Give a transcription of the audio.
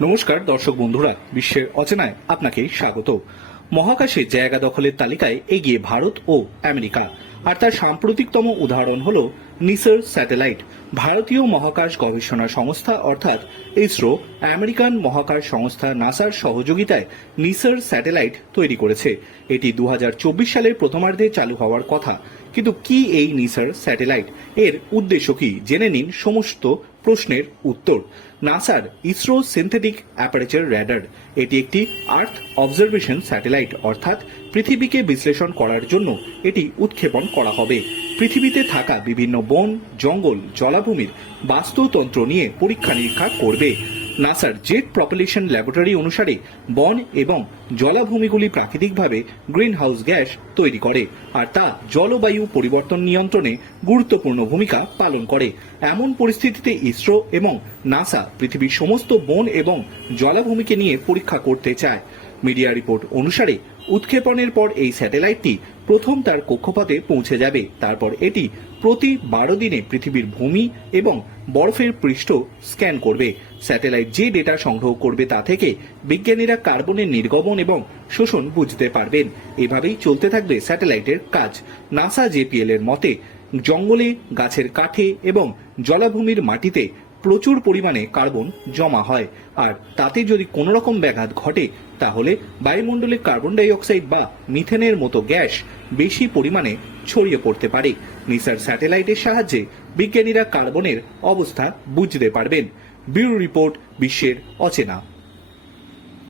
নমস্কার, দর্শক বন্ধুরা, বিশ্বের অচেনায় আপনাকে স্বাগত। মহাকাশে জায়গা দখলের তালিকায় এগিয়ে ভারত ও আমেরিকা। আর তার সাম্প্রতিকতম উদাহরণ হল নিসার স্যাটেলাইট, ভারতীয় মহাকাশ গবেষণা সংস্থা, অর্থাৎ ইসরো, আমেরিকান মহাকাশ সংস্থা নাসার সহযোগিতায় নিসার স্যাটেলাইট তৈরি করেছে। এটি দু হাজার চব্বিশ সালের প্রথমার্ধে চালু হওয়ার কথা। কিন্তু কি এই নিসার স্যাটেলাইট? এর উদ্দেশ্য কি? জেনে নিন সমস্ত প্রশ্নের উত্তর। নাসার ইসরো সিনথেটিক অ্যাপারেচার র্যাডার। এটি একটি আর্থ অবজারভেশন স্যাটেলাইট, অর্থাৎ পৃথিবীকে বিশ্লেষণ করার জন্য এটি উৎক্ষেপণ করা হবে। পৃথিবীতে থাকা বিভিন্ন বন, জঙ্গল, জলাভূমির বাস্তুতন্ত্র নিয়ে পরীক্ষা নিরীক্ষা করবে। নাসার জেট প্রপালেশন ল্যাবরেটরি অনুসারে বন এবং জলাভূমিগুলি প্রাকৃতিকভাবে গ্রিন হাউস গ্যাস তৈরি করে, আর তা জলবায়ু পরিবর্তন নিয়ন্ত্রণে গুরুত্বপূর্ণ ভূমিকা পালন করে। এমন পরিস্থিতিতে ইসরো এবং নাসা পৃথিবীর সমস্ত বন এবং জলাভূমিকে নিয়ে পরীক্ষা করতে চায়। মিডিয়া রিপোর্ট অনুসারে উৎক্ষেপণের পর এই স্যাটেলাইটটি প্রথম তার কক্ষপথে পৌঁছে যাবে। তারপর এটি প্রতি বারো দিনে পৃথিবীর ভূমি এবং বরফের পৃষ্ঠ স্ক্যান করবে। স্যাটেলাইট যে ডেটা সংগ্রহ করবে তা থেকে বিজ্ঞানীরা কার্বনের নির্গমন এবং শোষণ বুঝতে পারবেন। এভাবেই চলতে থাকবে স্যাটেলাইটের কাজ। নাসা জেপিএল এর মতে, জঙ্গলে, গাছের কাঠে এবং জলাভূমির মাটিতে প্রচুর পরিমাণে কার্বন জমা হয়। আর তাতে যদি কোনো রকম ব্যাঘাত ঘটে, তাহলে বায়ুমণ্ডলে কার্বন ডাইঅক্সাইড বা মিথেনের মতো গ্যাস বেশি পরিমাণে ছড়িয়ে পড়তে পারে। নিসার স্যাটেলাইটের সাহায্যে বিজ্ঞানীরা কার্বনের অবস্থা বুঝতে পারবেন। ব্যুরো রিপোর্ট বিশ্বের অচেনা।